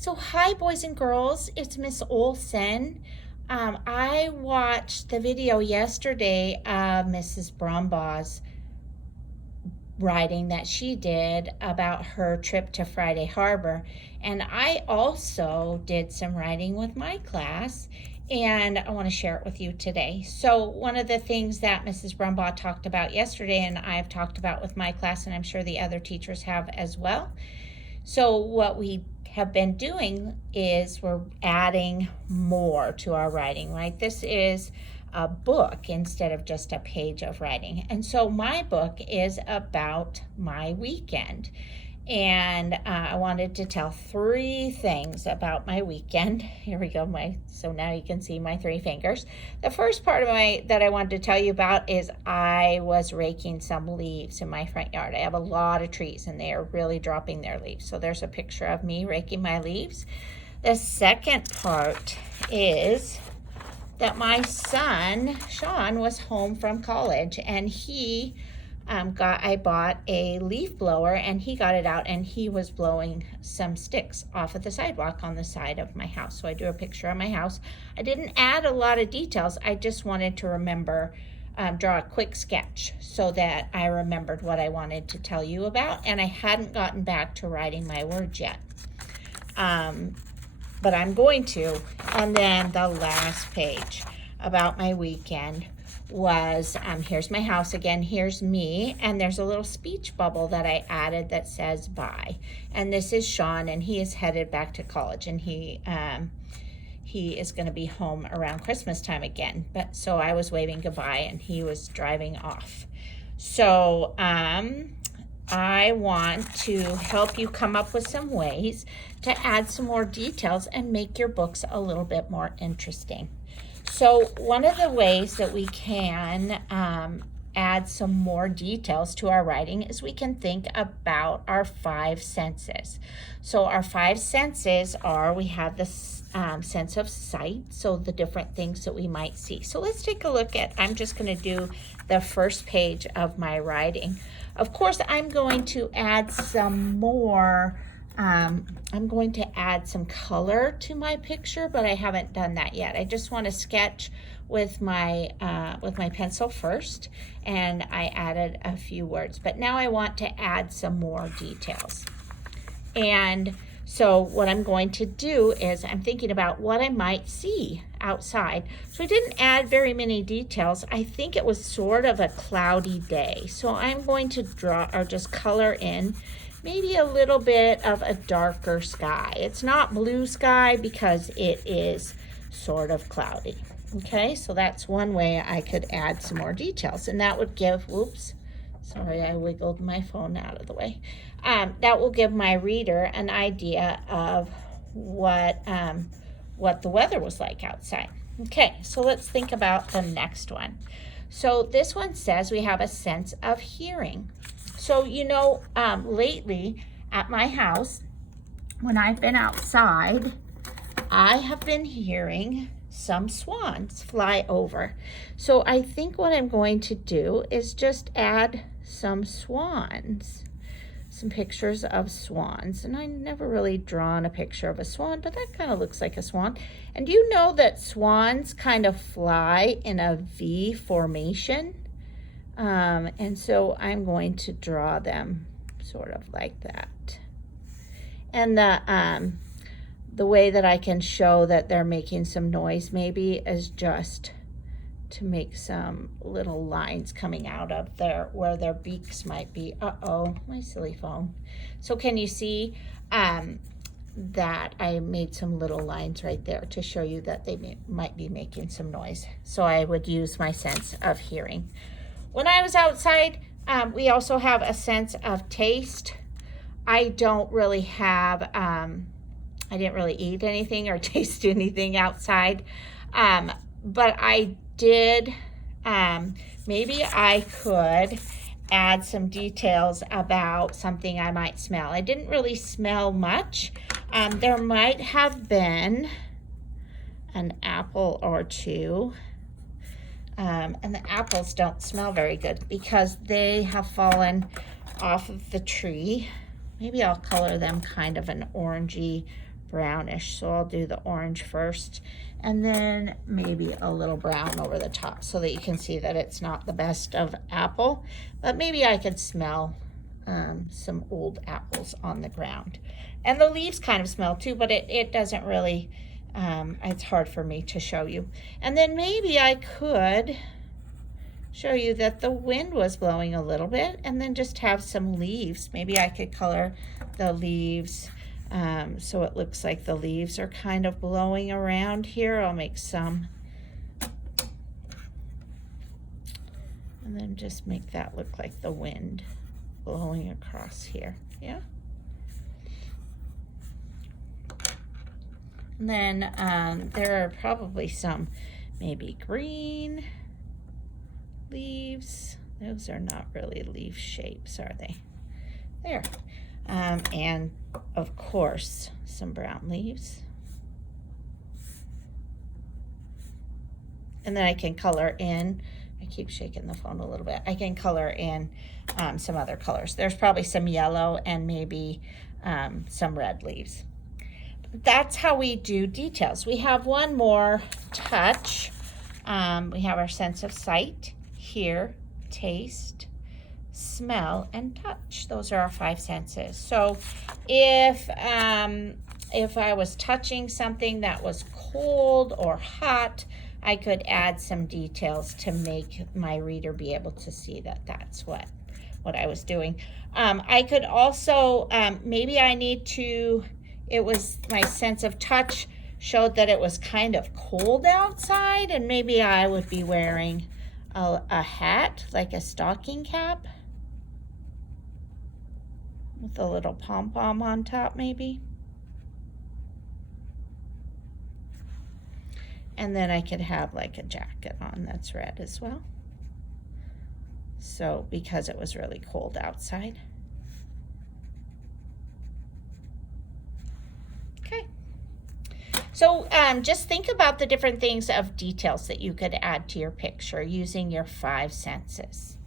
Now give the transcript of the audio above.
So, hi, boys and girls. It's Miss Olson. I watched the video yesterday of Mrs. Brumbaugh's writing that she did about her trip to Friday Harbor. And I also did some writing with my class, and I want to share it with you today. So, one of the things that Mrs. Brumbaugh talked about yesterday, and I've talked about with my class, and I'm sure the other teachers have as well. So, what we have been doing is we're adding more to our writing, right? This is a book instead of just a page of writing. And so my book is about my weekend. And I wanted to tell 3 things about my weekend. Here we go. So now you can see my 3 fingers. The first part of that I wanted to tell you about is I was raking some leaves in my front yard. I have a lot of trees and they are really dropping their leaves. So there's a picture of me raking my leaves. The second part is that my son, Sean, was home from college, and I bought a leaf blower, and he got it out, and he was blowing some sticks off of the sidewalk on the side of my house. So I drew a picture of my house. I didn't add a lot of details. I just wanted to remember, draw a quick sketch so that I remembered what I wanted to tell you about, and I hadn't gotten back to writing my words yet. But I'm going to. And then the last page about my weekend was, here's my house again, here's me, and there's a little speech bubble that I added that says bye. And this is Sean, and he is headed back to college, and he is going to be home around Christmas time again. But so I was waving goodbye, and he was driving off. So I want to help you come up with some ways to add some more details and make your books a little bit more interesting. So one of the ways that we can add some more details to our writing is we can think about our 5 senses. So our 5 senses are, we have the sense of sight, so the different things that we might see. So let's take a look at, I'm just going to do the first page of my writing. Of course, I'm going to add some more, I'm going to add some color to my picture, but I haven't done that yet. I just want to sketch with my pencil first, and I added a few words. But now I want to add some more details. And so what I'm going to do is I'm thinking about what I might see outside. So I didn't add very many details. I think it was sort of a cloudy day. So I'm going to draw or just color in maybe a little bit of a darker sky. It's not blue sky because it is sort of cloudy. Okay, so that's one way I could add some more details, and that would give, whoops, sorry, I wiggled my phone out of the way. That will give my reader an idea of what the weather was like outside. Okay, so let's think about the next one. So this one says we have a sense of hearing. So, lately at my house, when I've been outside, I have been hearing some swans fly over. So I think what I'm going to do is just add some swans, some pictures of swans. And I never really drawn a picture of a swan, but that kind of looks like a swan. And do you know that swans kind of fly in a V formation? And so I'm going to draw them sort of like that. And the way that I can show that they're making some noise maybe is just to make some little lines coming out of where their beaks might be. Uh-oh, my silly phone. So can you see that I made some little lines right there to show you that they might be making some noise. So I would use my sense of hearing. When I was outside, we also have a sense of taste. I don't really have, I didn't really eat anything or taste anything outside, but I did, maybe I could add some details about something I might smell. I didn't really smell much. There might have been an apple or two. And the apples don't smell very good because they have fallen off of the tree. Maybe I'll color them kind of an orangey brownish. So I'll do the orange first and then maybe a little brown over the top so that you can see that it's not the best of apple, but maybe I could smell some old apples on the ground. And the leaves kind of smell too, but it doesn't really, it's hard for me to show you. And then maybe I could show you that the wind was blowing a little bit and then just have some leaves. Maybe I could color the leaves so it looks like the leaves are kind of blowing around here. I'll make some. And then just make that look like the wind blowing across here, yeah? And then there are probably some maybe green leaves. Those are not really leaf shapes, are they? There. And of course, some brown leaves. And then I can color in, I keep shaking the phone a little bit, I can color in some other colors. There's probably some yellow and maybe some red leaves. That's how we do details. We have one more touch. We have our sense of sight, hear, taste, smell, and touch. Those are our 5 senses. So if I was touching something that was cold or hot, I could add some details to make my reader be able to see that that's what I was doing. I could also, maybe I need to, it was my sense of touch showed that it was kind of cold outside, and maybe I would be wearing a hat, like a stocking cap with a little pom-pom on top maybe. And then I could have like a jacket on that's red as well. So because it was really cold outside. Okay. So just think about the different things of details that you could add to your picture using your 5 senses.